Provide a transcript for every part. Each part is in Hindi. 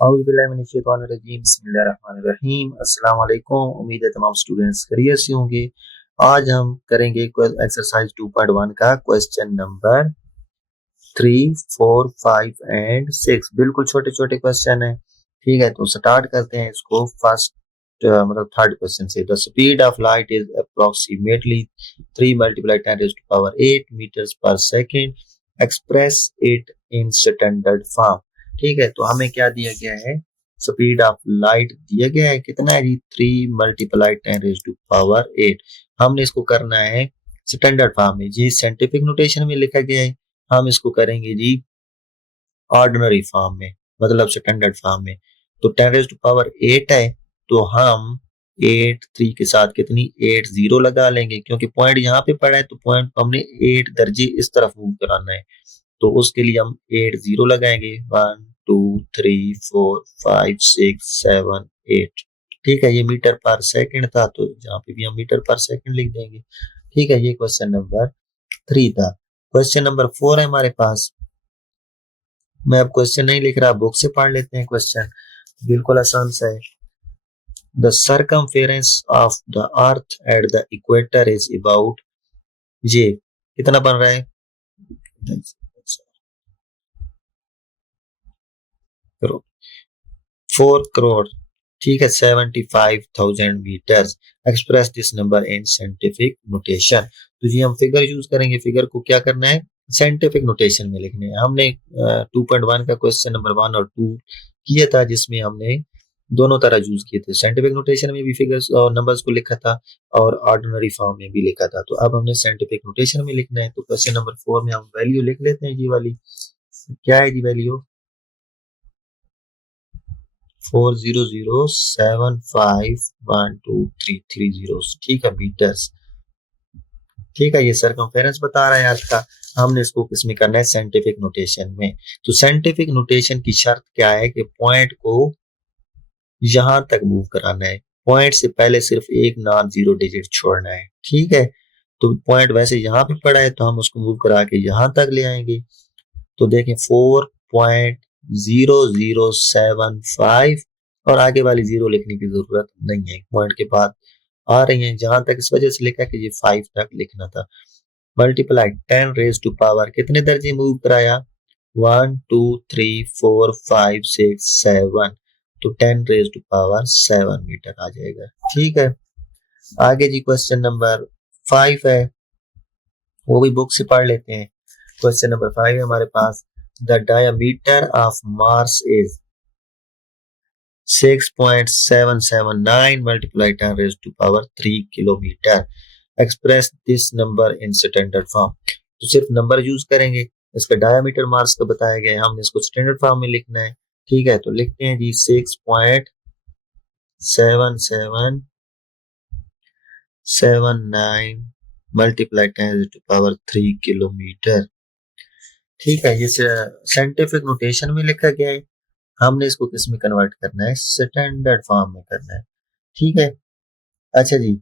औज़ुबिल्लाहिमिनश्शैतानिर्रजीम बिस्मिल्लाहिर्रहमानिर्रहीम। अस्सलाम वालेकुम। उम्मीद है तमाम स्टूडेंट्स खैरियत से होंगे। आज हम करेंगे एक्सरसाइज 2.1 का क्वेश्चन नंबर 3, 4, 5 एंड 6। बिल्कुल छोटे छोटे क्वेश्चन है। ठीक है, तो स्टार्ट करते हैं इसको। फर्स्ट मतलब थर्ड क्वेश्चन से। The speed of light is approximately 3 multiply 10⁸ metres per second. Express it in standard form. ठीक है, तो हमें क्या दिया गया है? स्पीड ऑफ लाइट दिया गया है। कितना है जी? 3 मल्टीप्लाई 10⁸ हमने इसको करना है स्टैंडर्ड फॉर्म में जी। साइंटिफिक नोटेशन में लिखा गया है, हम इसको करेंगे जी ऑर्डिनरी फॉर्म में, मतलब स्टैंडर्ड फॉर्म में। तो 10⁸ है, तो हम 8 3 के साथ कितनी 8 0 लगा लेंगे, क्योंकि पॉइंट यहाँ पे पड़ा है तो पॉइंट को हमने 8 दर्जे इस तरफ मूव कराना है। तो उसके लिए हम 8 0 लगाएंगे। 1 2 3 4 5 6 7 8। ठीक है, ये मीटर पर सेकंड था, तो यहाँ पे भी हम मीटर पर सेकंड लिख देंगे। ठीक है, ये क्वेश्चन नंबर 3 था। क्वेश्चन नंबर 4 है हमारे पास। मैं अब क्वेश्चन नहीं लिख रहा, बुक से पढ़ लेते हैं क्वेश्चन। बिल्कुल आसान सा है। The circumference of the earth at the equator is about, ये कितना बन रहा है? 4 करोड़। ठीक है, 75,000 metres. Express this number in scientific notation. तो जी हम फिगर यूज करेंगे। फिगर को क्या करना है? साइंटिफिक नोटेशन में लिखने हैं। हमने 2.1 का क्वेश्चन नंबर 1 और 2 किया था, जिसमें हमने दोनों तरह यूज किए थे। साइंटिफिक नोटेशन में भी फिगर्स और नंबर्स को लिखा था और ऑर्डिनरी फॉर्म में भी लिखा था। तो अब हमने साइंटिफिक नोटेशन में लिखना है। तो क्वेश्चन नंबर 4 में हम वैल्यू लिख लेते हैं जी वाली। क्या है जी वैल्यू? 400751233 ठीक है, मीटर्स। ठीक है, ये सरकमफेरेंस बता रहा है अर्थ का। हमने इसको किसमें करना है? साइंटिफिक नोटेशन में। तो साइंटिफिक नोटेशन की शर्त क्या है कि पॉइंट को यहां तक मूव कराना है। पॉइंट से पहले सिर्फ एक नॉन जीरो डिजिट छोड़ना है। ठीक है, तो पॉइंट वैसे यहाँ पे पड़ा है, तो हम उसको मूव करा के यहां तक ले आएंगे। तो देखें 4.0075 और आगे वाली जीरो लिखने की जरूरत नहीं है, पॉइंट के बाद आ रही है। जहां तक इस वजह से लिखा कि ये 5 तक लिखना था। मल्टीप्लाई 10⁻⁴ कितने दर्जे मूव कराया? 1 2 3 4 5 6 7। तो 10⁻⁷ मीटर आ जाएगा। ठीक है, आगे जी क्वेश्चन नंबर 5 है, वो भी बुक से पढ़ लेते हैं। क्वेश्चन नंबर 5 है हमारे पास। The diameter of Mars is 6.779 multiply 10⁻³ kilometre. Express this number in standard form. तो सिर्फ नंबर यूज करेंगे। इसका डायमीटर मार्स का बताया गया है, हमने इसको स्टैंडर्ड फॉर्म में लिखना है। ठीक है, तो लिखते हैं जी 6.779 मल्टीप्लाई 10⁻³ किलोमीटर। ठीक है, ये साइंटिफिक नोटेशन में लिखा गया है। हमने इसको किस में कन्वर्ट करना है? स्टैंडर्ड फॉर्म में करना है। ठीक है, अच्छा जी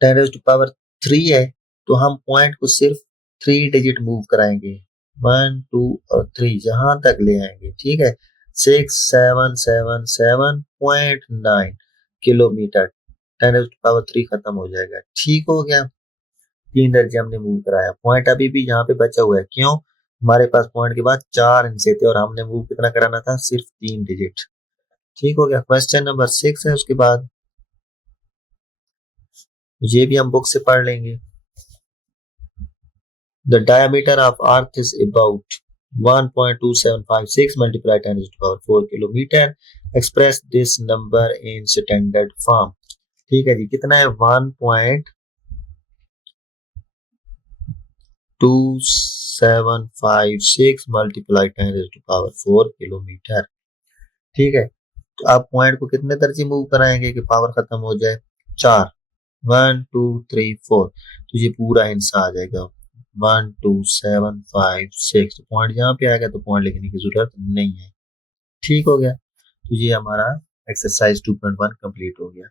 10⁻³ है, तो हम पॉइंट को सिर्फ 3 डिजिट मूव कराएंगे। 1 2 और 3 जहां तक ले आएंगे। ठीक है, 6777.9 किलोमीटर। 10⁻³ खत्म हो जाएगा। ठीक हो गया, 3 दर्जे हमने मूव कराया। पॉइंट अभी भी यहाँ पे बचा हुआ है। क्यों? हमारे पास पॉइंट के बाद 4 हिस्से थे और हमने मूव कितना कराना था? सिर्फ 3 डिजिट। ठीक हो गया। क्वेश्चन नंबर 6 है उसके बाद, ये भी हम बुक से पढ़ लेंगे। The diameter of earth is about 1.2756 multiply 10⁻⁴ kilometre. Express this number in standard form. ठीक है जी, कितना है? 1.2756 मल्टीप्लाई 10⁻⁴ किलोमीटर। ठीक है, तो आप पॉइंट को कितने दर्जे मूव कराएंगे कि पावर खत्म हो जाए? 4। 1 2 3 4। तो ये पूरा हिस्सा आ जाएगा 1 2 7 5 6। पॉइंट यहाँ पे आएगा तो पॉइंट लिखने की जरूरत नहीं है। ठीक हो गया, तो ये हमारा एक्सरसाइज 2.1 कंप्लीट हो गया।